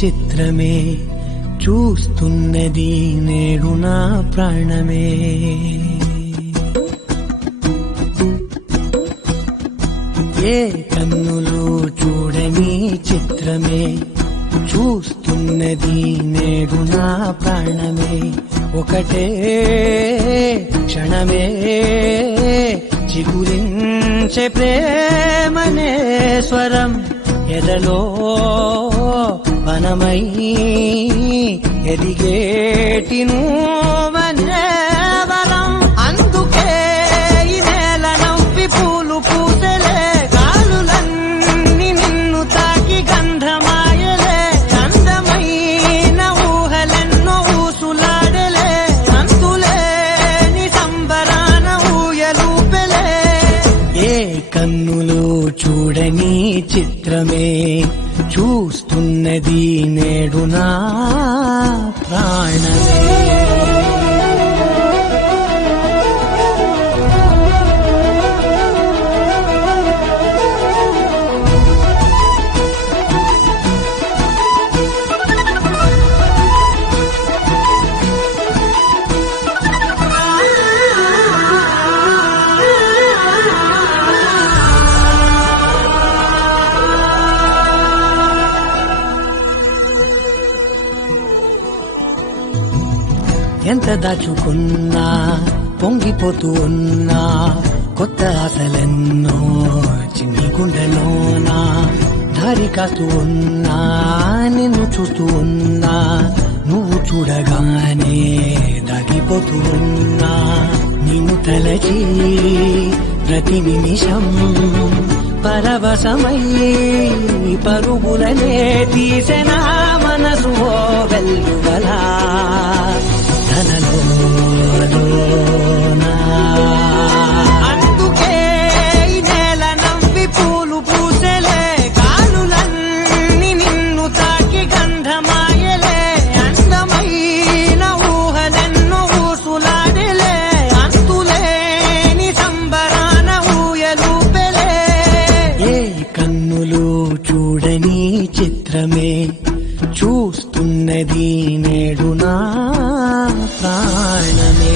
చిత్రమే చూస్తున్నది నేడు నా ప్రాణమే. ఏ కన్నులు చూడని చిత్రమే చూస్తున్నది నేడు నా ప్రాణమే. ఒకటే క్షణమే చిగురించే ప్రేమనే స్వరం ఎదలో వనమై ఎదిగేటి నువ్వనే వరం. అందుకే ఈ నేల నవ్వి పూలు పూసలే, గాలులన్నీ నిన్ను తాకి గంధమాయలే. అందమైన ఊహలెన్నో ఊసులాడలే, అంతులేని సంబరాన ఊయలూపెలే. ఏ కన్నులు చూడని చిత్రమే చూస్తున్నది నేడు నా ప్రాణమే. ఎంత దాచుకున్నా పొంగిపోతూ ఉన్నా, కొత్త ఆశలెన్నో చిన్ని గుండెలోనా. దారి కాస్తూ ఉన్నా, నిన్ను చూస్తూ ఉన్నా, నువ్వు చూడగానే దాగిపోతూ ఉన్నా. నిన్ను తలచి ప్రతి నిమిషం పరవశమై పరుగులనే తీసెనా మనసు ఓ వెల్లువలా. అందుకే ఈ నేల నవ్వి పూలు పూసలే, గాలులన్నీ నిన్ను తాకి గంధమాయలే. అందమైన ఊహలెన్నో ఊసులాడలే, అంతులేని సంబరాన ఊయలూపెలే. ఏ కన్నులు చూడని చిత్రమే చూస్తున్నది నేడు నా ప్రాణమే.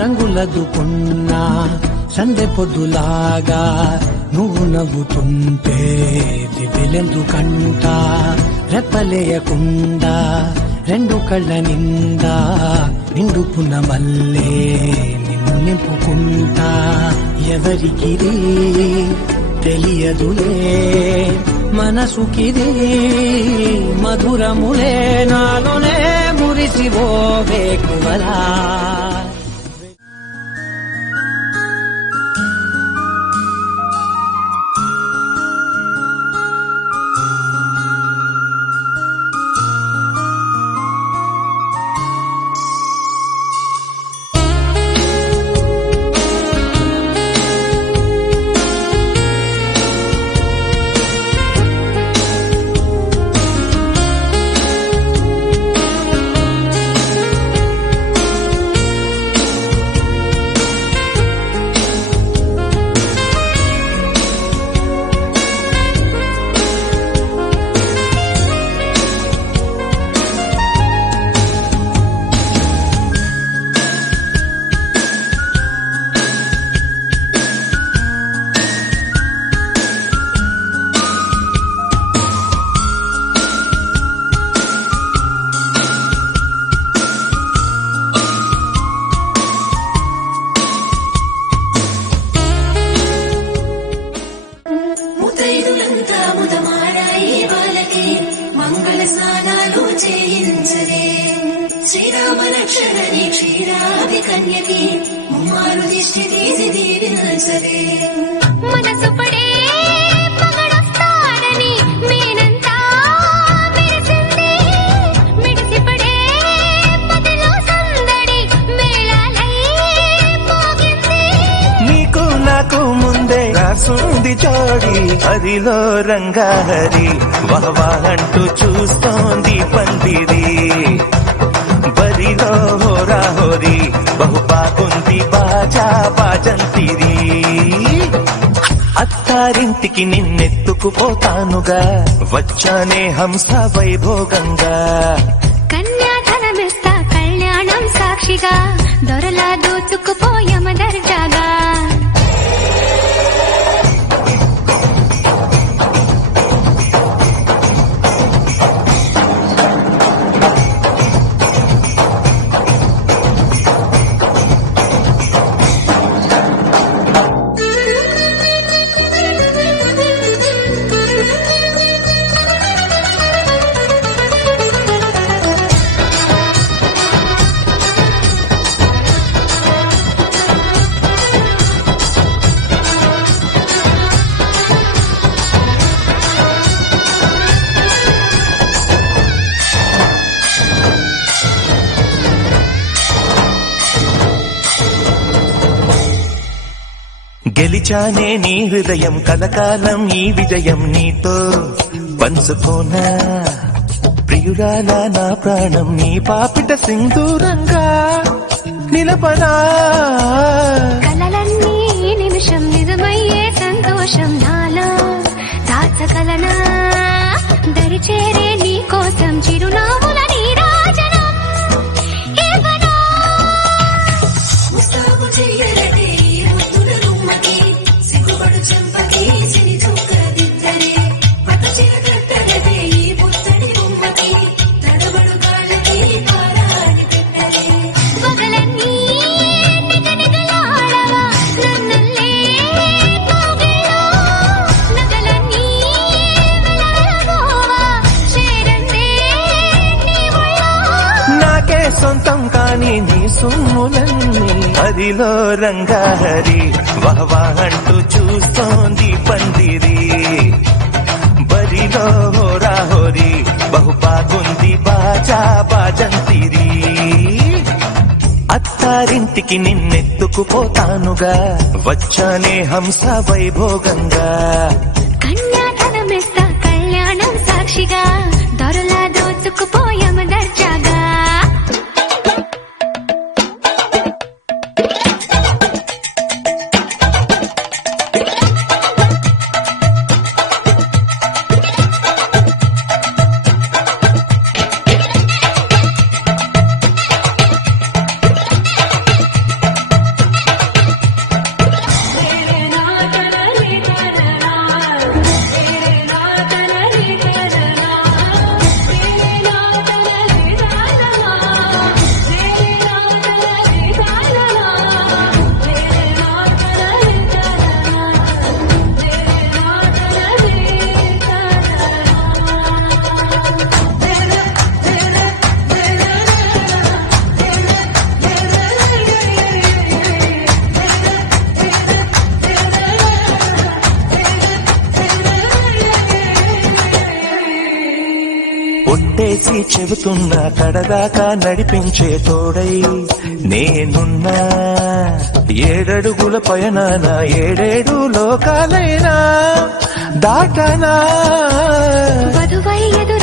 రంగులదుకున్నా సందె పొద్దులాగా నువ్వు నవ్వుతుంటే దివ్యెందుకంట. రెప్పలేయకుండా రెండు కళ్ళ నిండా నిండుకున్న మల్లే నిన్ను నింపుకుంటా. ఎవరికిది తెలియదులే మనసుకిది మధురములే, నాలోనే మురిసివో వేకువలా. మంగళ స్నానాలు చేయించరే. శ్రీరామ రక్షణని క్షీరాది కన్యకి ముమ్మారు దిష్టి తీసి దీవించదే మనసు పడే పగడొస్తాడని మేనంతా మెరిసింది మిడిసి పడే పదిలో సందడి మేళాలై మోగింది నీకు నాకు ముందే రాసుంది జోడి హరిలో రంగాహరి వహవా అంటూ చూస్తోంది పందిరి బరిలో హోరా హోరి బహు బాగుంది బాజా బాజంతిరి అత్తారింటికి నిన్నెత్తుకుపోతానుగా వచ్చానే హంస వైభోగంగా కన్యాధనమిస్తా కళ్యాణం సాక్షిగా దొరలా దోచుకుపోయమ దర్జాగా గెలిచానే నీ హృదయం కలకాలం ఈ విజయం నీతో పంచుకోనా ప్రియురాల నా ప్రాణం నీ పాపిట సింధూరంగా నిలపనా కలలన్నీ నిమిషం నిజమయ్యే సంతోషం నాలో దాచగలనా దరిచేరే నీ కోసం చిరునవ్వుల నీరాజనం ఇవ్వనా ముస్తాబు చెయ్యరదే ఈ ముద్దుల గుమ్మకి సిగ్గుపడు చెంపకి సిరి చూకదిద్దరే పట్ట చిరకట్టరదే ఈ ముత్తడి గుమ్మకి తడబడు గాళ్ళకి కారాని పెట్టరే పగలన్నీ నిగనిగలాడవా నన్నల్లే పోగెలో నగలన్నీ వెలవెలబోవా చేరందే నీ ఒళ్ళో నాకే సొంతం కాని నీ సొమ్ములన్నీ హరిలో రంగాహరి వహవా అంటూ చూస్తోంది పందిరి బరిలో హోరా హోరి బహు బాగుంది బాజా బాజంతిరి అత్తారింటికి నిన్నెత్తుకుపోతానుగా వచ్చానే హంస వైభోగంగా కన్యాధనమిస్తా కళ్యాణం సాక్షిగా దొరలా దోచుకుపోయమ దర్జాగా ఒట్టేసి చెబుతున్నా కడదాకా నడిపించే తోడై నేనున్నా ఏడడుగుల పయనాన ఏడేడు లోకాలైనా దాటనా వధువై ఎదురు